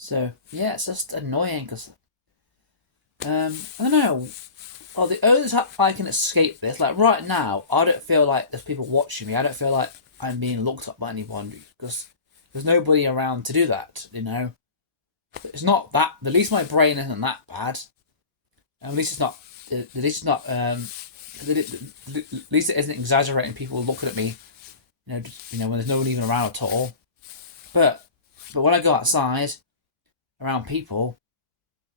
So yeah, it's just annoying because I don't know. Oh, the only time I can escape this, like right now, I don't feel like there's people watching me. I don't feel like I'm being looked at by anyone because there's nobody around to do that. It's not that. At least my brain isn't that bad. At least it's not. At least it's not. At least it isn't exaggerating people looking at me. When there's no one even around at all. But when I go outside around people,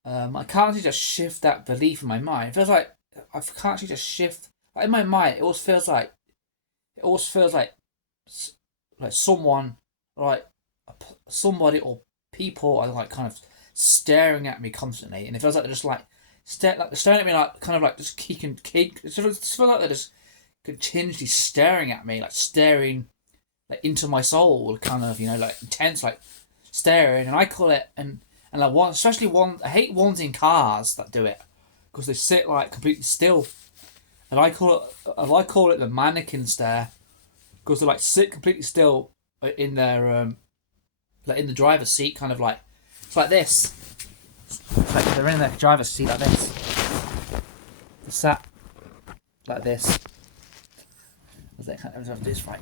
I can't actually just shift that belief in my mind. It feels like I can't actually just shift. Like in my mind, it always feels like someone, like somebody or people are like kind of staring at me constantly, and it feels like they're just like staring at me like kind of like just keep. It feels like they're just continuously staring at me, like staring like into my soul, kind of like intense, like staring. And I call it and like one, especially one. I hate ones in cars that do it because they sit like completely still, and I call it the mannequin stare because they like sit completely still in their like in the driver's seat, kind of like it's like this. It's like they're in their driver's seat like this. They're sat like this. They kind of this right,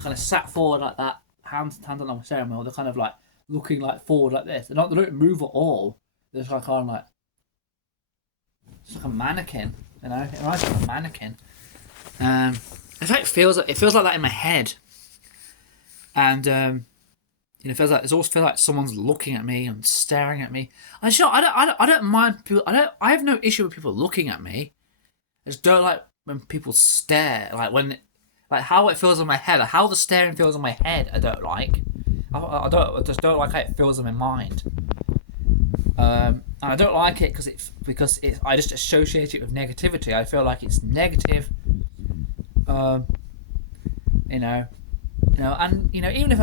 kind of sat forward like that, hands on the steering wheel. They're kind of like looking like forward like this. They don't move at all. They're just like kind of like it's like a mannequin. It reminds me of a mannequin. It feels like that in my head, and it feels like it always feels like someone's looking at me and staring at me. I don't mind people. I have no issue with people looking at me. I just don't like when people stare. Like how it feels in my head, how the staring feels in my head. I don't like. I just don't like how it feels in my mind. And I don't like it because I just associate it with negativity. I feel like it's negative. Um, you know, and even if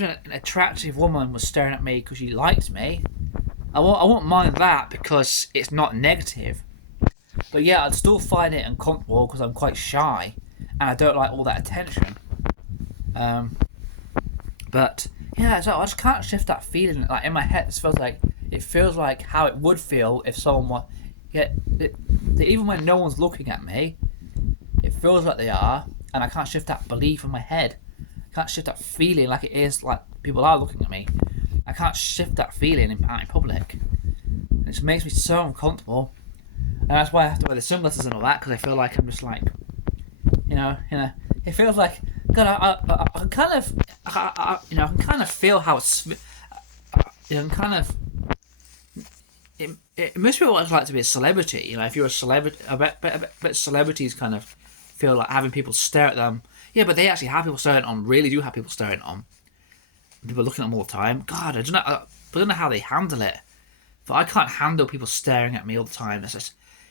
an attractive woman was staring at me because she liked me, I won't mind that because it's not negative. But yeah, I'd still find it uncomfortable because I'm quite shy and I don't like all that attention. Um, but yeah, so I just can't shift that feeling. Like in my head, it feels like how it would feel if someone, yeah, even when no one's looking at me, it feels like they are, and I can't shift that belief in my head. I can't shift that feeling like it is like people are looking at me. I can't shift that feeling out in public. It just makes me so uncomfortable, and that's why I have to wear the sunglasses and all that because I feel like I'm just like, it feels like God. I kind of, I can kind of feel how it's, kind of. It must be what it's like to be a celebrity. If you're a celebrity, I bet celebrities kind of feel like having people stare at them. Yeah, but they actually have people staring at them. Really do have people staring at them. People looking at them all the time. God, I don't know how they handle it. But I can't handle people staring at me all the time.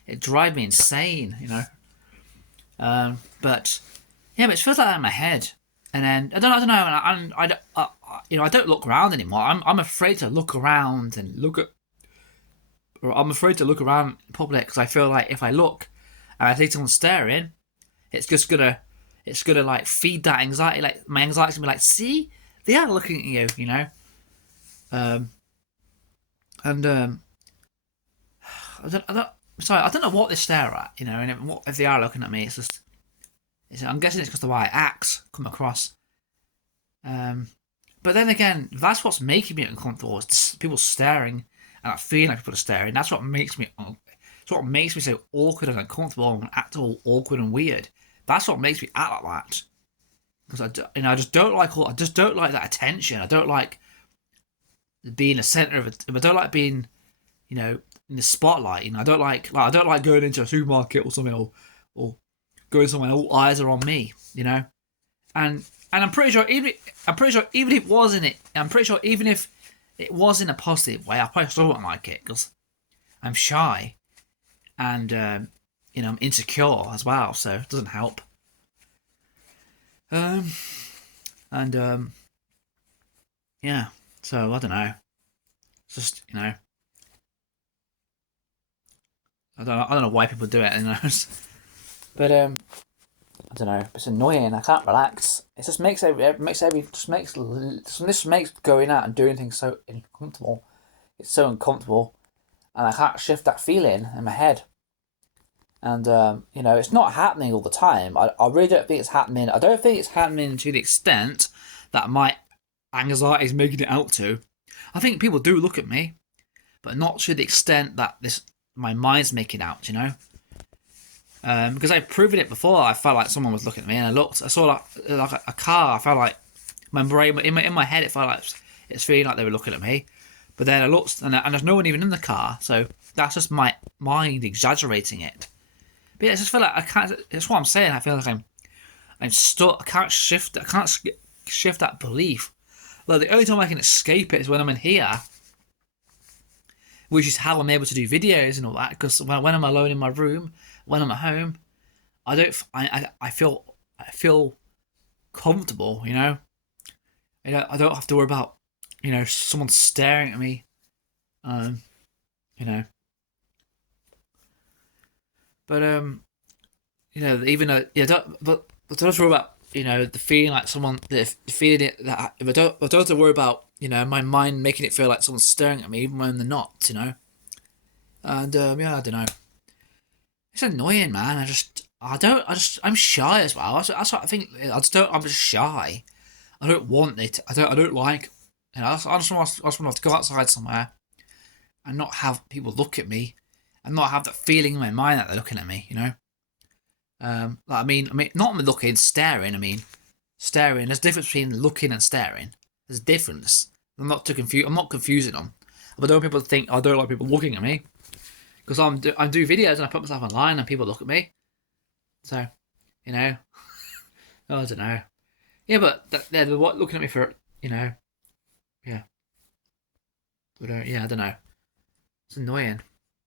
It drives me insane. But yeah, but it feels like that in my head. And then I don't know. And I don't look around anymore. I'm afraid to look around and look at. Or I'm afraid to look around in public because I feel like if I look and I see someone staring, it's gonna like feed that anxiety. Like my anxiety's gonna be like, see, they are looking at you. Um, and I don't know what they stare at. And if they are looking at me, I'm guessing it's because the way I act come across. But then again, that's what's making me uncomfortable. Is people staring and I feel like people are staring. That's what makes me. It's what makes me so awkward and uncomfortable and act all awkward and weird. That's what makes me act like that. Because I just don't like I just don't like that attention. I don't like being a center of it. I don't like being, in the spotlight. I don't like going into a supermarket or something or going somewhere and all eyes are on me. And I'm pretty sure even if it was in it, I'm pretty sure even if it was in a positive way, I probably still wouldn't like it because I'm shy and I'm insecure as well, so it doesn't help. And yeah, so I don't know. It's just I don't know why people do it, but I don't know. It's annoying. I can't relax. It just makes this makes going out and doing things so uncomfortable. It's so uncomfortable, and I can't shift that feeling in my head. And it's not happening all the time. I really don't think it's happening. I don't think it's happening to the extent that my anxiety is making it out to. I think people do look at me, but not to the extent that my mind's making out. Because I've proven it before. I felt like someone was looking at me, and I saw like a car. I felt like my brain in my head. It felt like it's feeling like they were looking at me, but then I looked, and there's no one even in the car. So that's just my mind exaggerating it. But yeah, I just feel like I can't. That's what I'm saying. I feel like I'm stuck. I can't shift. I can't shift that belief. Like the only time I can escape it is when I'm in here, which is how I'm able to do videos and all that. Because when I'm alone in my room, when I'm at home, I don't. I feel comfortable. I don't have to worry about someone staring at me. You know. But even though don't have to worry about the feeling like the feeling it that if I don't have to worry about my mind making it feel like someone's staring at me even when they're not. And I don't know. It's annoying, man. I'm shy as well. That's what I think. I'm just shy. I don't want it. I don't like. I just want to go outside somewhere and not have people look at me and not have that feeling in my mind that they're looking at me. I mean, not looking, staring. I mean, staring. There's a difference between looking and staring. There's a difference. I'm not confusing them. But I don't want people to think I don't like people looking at me because I do videos and I put myself online and people look at me. So, I don't know. Yeah, but they're looking at me for yeah. But yeah, I don't know. It's annoying.